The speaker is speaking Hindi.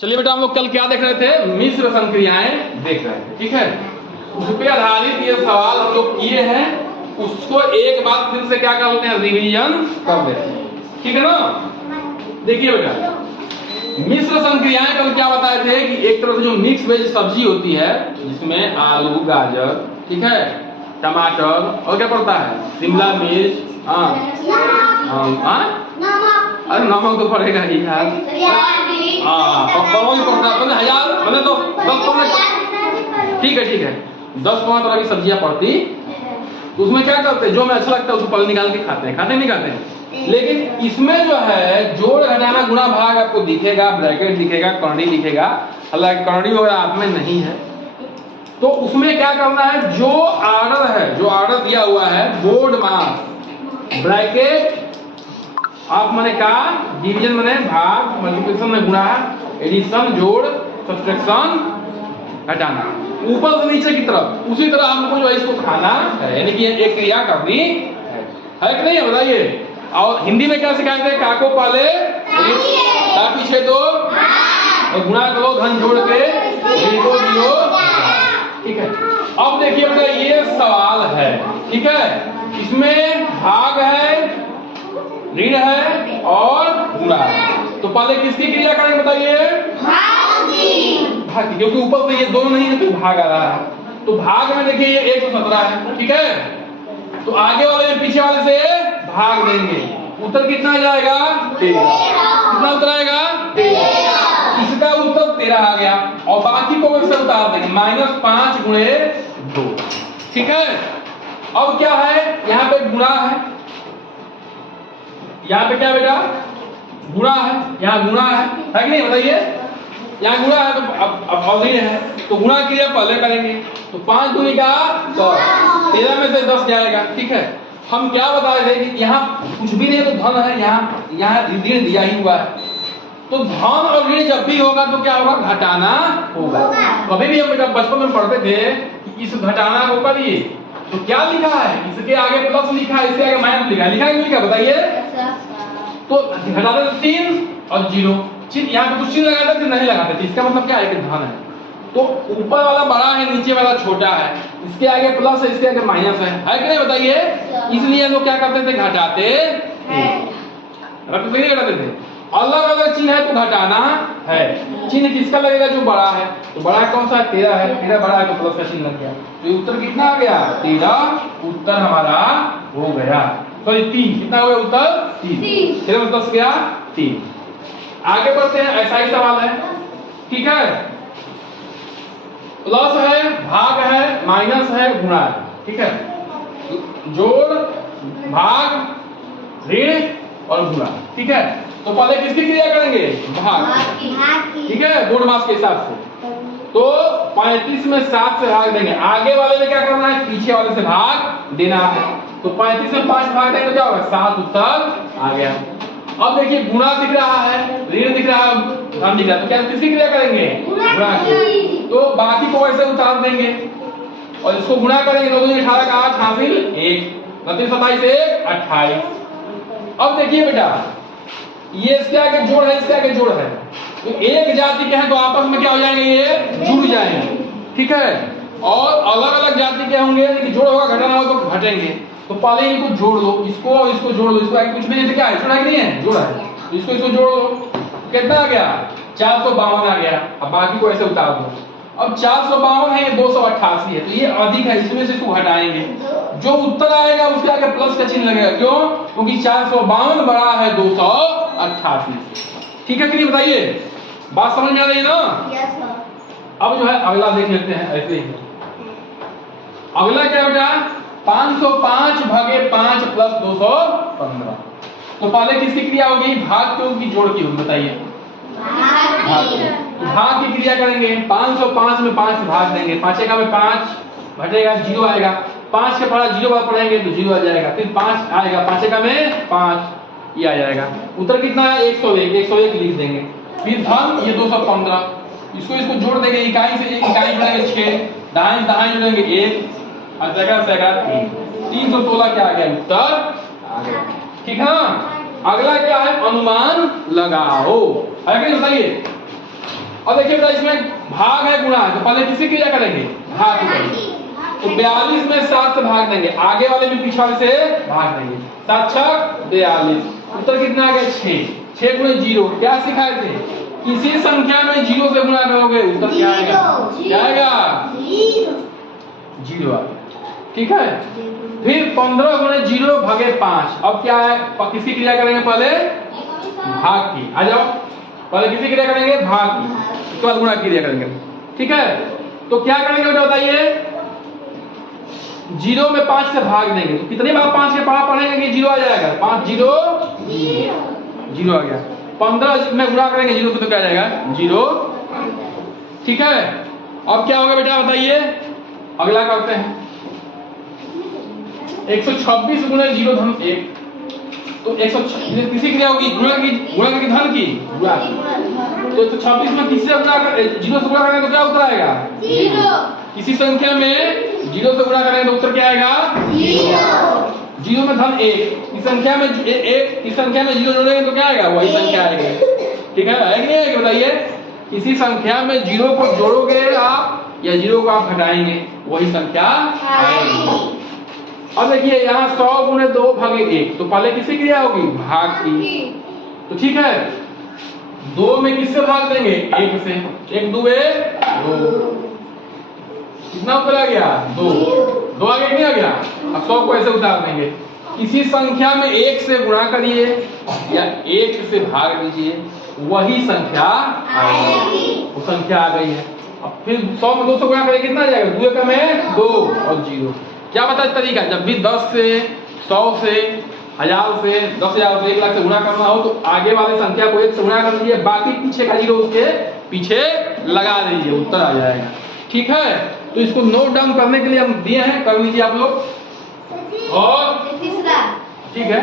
चलिए बेटा, हम लोग कल क्या देख रहे थे? मिश्र संक्रियाएं देख रहे थे। ठीक है, उस पे आधारित ये सवाल हम लोग किए हैं, उसको एक बार फिर से क्या कर लेते हैं, रिवीजन कर लेते हैं। ठीक है ना? देखिए बेटा, मिश्र संक्रियाएं कल क्या बताए थे कि एक तरह से जो मिक्स वेज सब्जी होती है जिसमें आलू, गाजर, ठीक है, टमाटर और क्या पड़ता है, शिमला मिर्च, अरे नमक तो पड़ेगा ही यार, पकौड़ी पड़ता है, 1000 मैंने तो 10-15, ठीक है 10-15 तरह की सब्जियां पड़ती, तो उसमें क्या करते हैं, जो हमें अच्छा लगता है उसको पल निकाल के खाते हैं नहीं खाते हैं। लेकिन इसमें जो है जोड़ घटाना गुणा भाग आपको दिखेगा, ब्रैकेट दिखेगा, कर्णी दिखेगा, हालांकि कर्णी वगैरह आप में नहीं है। तो उसमें क्या करना है, जो ऑर्डर है, जो ऑर्डर दिया हुआ है, बोर्ड मार्क, ब्रैकेट आप मैंने कहा, डिवीजन मैंने भाग, मल्टीप्लिकेशन में गुणा, एडिशन कि सब्ट्रैक्शन घटाना, ऊपर से नीचे की तरफ उसी तरह हमको जो है इसको खाना है, यानी कि एक क्रिया करनी है कि नहीं है, बताइए। और हिंदी में क्या सिखाए थे, काको पाले का पीछे दो और गुणा करो, धन जोड़ के को दियो। ठीक है, अब देखिए बेटा, ये सवाल है, ठीक है, इसमें भाग है, ऋण है और गुणा है, तो पहले किसकी क्रिया करेंगे बताइए, भाग की, क्योंकि ऊपर में ये दोनों नहीं है तो भाग आ रहा है, तो भाग में देखिए ये 117 है, ठीक है, तो आगे वाले में पीछे वाले से भाग देंगे, उत्तर कितना आ जाएगा, 13। कितना उत्तर आएगा, 13। इसका उत्तर 13 आ गया, और बाकी को वैसे उतार देंगे, -5 × 2। ठीक है, अब क्या है, यहाँ पे गुणा है, यहाँ पे क्या बेटा, गुणा है, यहाँ गुणा है कि नहीं, बताइए। यहाँ गुणा है तो अब अवधि है, तो गुणा क्रिया पहले करेंगे, तो 5 दूनी का 10, 13 में से 10 जाएगा। ठीक है, हम क्या बताए थे कि यहाँ कुछ भी नहीं है तो धन है, यहाँ ऋण दिया ही हुआ है, तो धन और ऋण जब भी होगा तो क्या होगा, घटाना होगा। कभी भी हम बेटा बचपन में पढ़ते थे कि इस घटाना को करिए, तो क्या लिखा है, इसके आगे प्लस लिखा है, इसके आगे माइनस लिखा है, लिखा है कि नहीं लिखा, बताइए। तो घटाते 3 और 0, यहाँ पे कुछ चिन्ह लगाते थे, नहीं लगाते थे, इसका मतलब क्या है कि धन है, तो ऊपर वाला बड़ा है, नीचे वाला छोटा है, इसके आगे प्लस है, इसके आगे माइनस है कि नहीं, बताइए। इसलिए हम लोग क्या करते थे, घटाते नहीं घटाते थे, अलग अलग चिन्ह है तो घटाना है। चिन्ह किसका लगेगा, जो बड़ा है, तो बड़ा कौन सा है, 13 है, 13 बड़ा है तो प्लस का चिन्ह लग गया, तो उत्तर कितना आ गया, 13 उत्तर हमारा हो गया, सॉरी 3, कितना हो गया उत्तर, 3, 13 में 10 गया 3। आगे बढ़ते हैं, ऐसा ही सवाल है, ठीक है, प्लस है, भाग है, माइनस है, गुणा है, ठीक है, जोड़, भाग, ऋण और गुणा, ठीक है, तो पहले किसकी क्रिया करेंगे, भाग, ठीक है, बोर्ड मास के हिसाब से, तो 35 में 7 से भाग देंगे, आगे वाले में क्या करना है, पीछे वाले से भाग देना है, तो 35 में 5 भाग देंगे तो क्या होगा, 7 उत्तर आ गया। अब देखिए गुणा दिख रहा है, ऋण दिख रहा है, धन दिख रहा है, तो क्या किसकी क्रिया करेंगे, गुणा की, तो बाकी को वैसे उतार देंगे और इसको गुणा करेंगे, तो 18 का 8 हासिल 1, 29 27 1 28। अब देखिए बेटा, ये इसके आगे जोड़ है, इसके आगे जोड़ है, तो एक जाति के हैं तो आपस में क्या हो जाएंगे, ये जुड़ जाएंगे, ठीक है, और अलग अलग जाति के होंगे, लेकिन जोड़ होगा, घटाना होगा तो घटेंगे, तो पहले इनको जोड़ दो, इसको और इसको जोड़ दो, इसको कुछ भी नहीं, क्या है, जोड़ा है कि नहीं है, जोड़ा है, तो इसको इसको जोड़ दो, कितना आ गया, 452 आ गया, अब बाकी को ऐसे उतार दो, अब 452 है, 288 है, तो ये अधिक है, इसमें से इसको हटाएंगे, जो उत्तर आएगा उसके आगे प्लस का चिन्ह लगेगा, क्यों, क्योंकि 452 बड़ा है 288। ठीक है कि नहीं, बताइए, बात समझ में आ रही है ना। अब जो है अगला देख लेते हैं, ऐसे ही अगला क्या बेटा, 505 भागे 5 प्लस 215, तो पहले किसकी क्रिया होगी, भाग की होगी, जोड़ की होगी, बताइए, भाग की क्रिया करेंगे, 505 में 5 भाग देंगे, 5 का में 5 घटेगा, 0 आएगा, 5 के पढ़ा 0 बार पढ़ेंगे तो 0 आ जाएगा, फिर 5 आएगा, 5 का में 5, ये आ जाएगा, उत्तर कितना है, 101 लिख देंगे, फिर धन ये 215, इसको जोड़ देंगे, इकाई से इकाई जोड़ेंगे 6, दहाई दहाई जोड़ेंगे 1 और जगह से 316 क्या आ गया, उत्तर आ गया, ठीक है ना। अगला क्या है, अनुमान लगाओ, है कि नहीं, बताइए। और देखिए बेटा इसमें भाग है गुणा है, तो पहले किसी क्रिया करेंगे? भाग की करेंगे। तो 42 में 7 से भाग देंगे, आगे वाले में पीछे वाले से भाग देंगे। 7 छक 42, उत्तर कितना आ गया? 6। 6 गुणे 0, क्या सिखाए थे? किसी संख्या में 0 से गुणा करोगे उत्तर क्या आएगा? क्या आएगा? 0 आ गया। ठीक है, फिर 15 गुणे 0 भागे 5। अब क्या है? किसकी क्रिया करेंगे? पहले भाग की। आ जाओ, पहले किसकी क्रिया करेंगे? भाग की, उसके बाद गुणा की क्रिया करेंगे। ठीक है, तो क्या करेंगे बेटा बताइए? 0 में 5 से भाग देंगे, तो कितनी बार 5 के पावर पढ़ेंगे कि 0 आ जाएगा? 5 0 0 आ गया। 15 में गुणा करेंगे 0 से, तो क्या आ जाएगा? 0। ठीक है, अब क्या होगा बेटा बताइए? अगला करते हैं। 126 गुणे 0 धन 1, तो 126 किसी क्रिया होगी? गुणा की धन की गुणा। तो 126 में किससे गुणा कर 0 से गुणा करेंगे तो क्या उत्तर आएगा? 0। किसी संख्या में 0 से गुणा करेंगे तो उत्तर क्या आएगा? 0। 0 में धन 1, इस संख्या में 0 जोड़ेंगे तो क्या आएगा? वही संख्या आएगी। ठीक है कि नहीं आएगी बताइए? किसी संख्या में 0 को जोड़ोगे आप या 0 को आप घटाएंगे, वही संख्या आएगी। अब देखिए यहाँ 100 गुणे 2 भागे 1, तो पहले किसकी क्रिया होगी? भाग की। तो ठीक है, 2 में किससे भाग देंगे? 1 से। 1 2 2, कितना उत्तर आ गया? 2। 2 आगे नहीं आ गया? अब 100 को ऐसे उतार देंगे, किसी संख्या में 1 से गुणा करिए या 1 से भाग दीजिए, वही संख्या आएगी। वो संख्या आ गई है। अब फिर 100 में 2 से गुणा करेंगे, कितना आ जाएगा? 2 कम है 2 और 0। क्या बता तरीका? जब भी 10 से 100 से 1000 से 10,000 से 1 लाख से गुणा करना हो तो आगे वाले संख्या को 1 से गुणा कर दीजिए, बाकी पीछे का 0 उसके पीछे लगा दीजिए, उत्तर आ जाएगा। ठीक है, तो इसको नोट डाउन करने के लिए हम दिए हैं, कर लीजिए आप लोग। और ठीक है।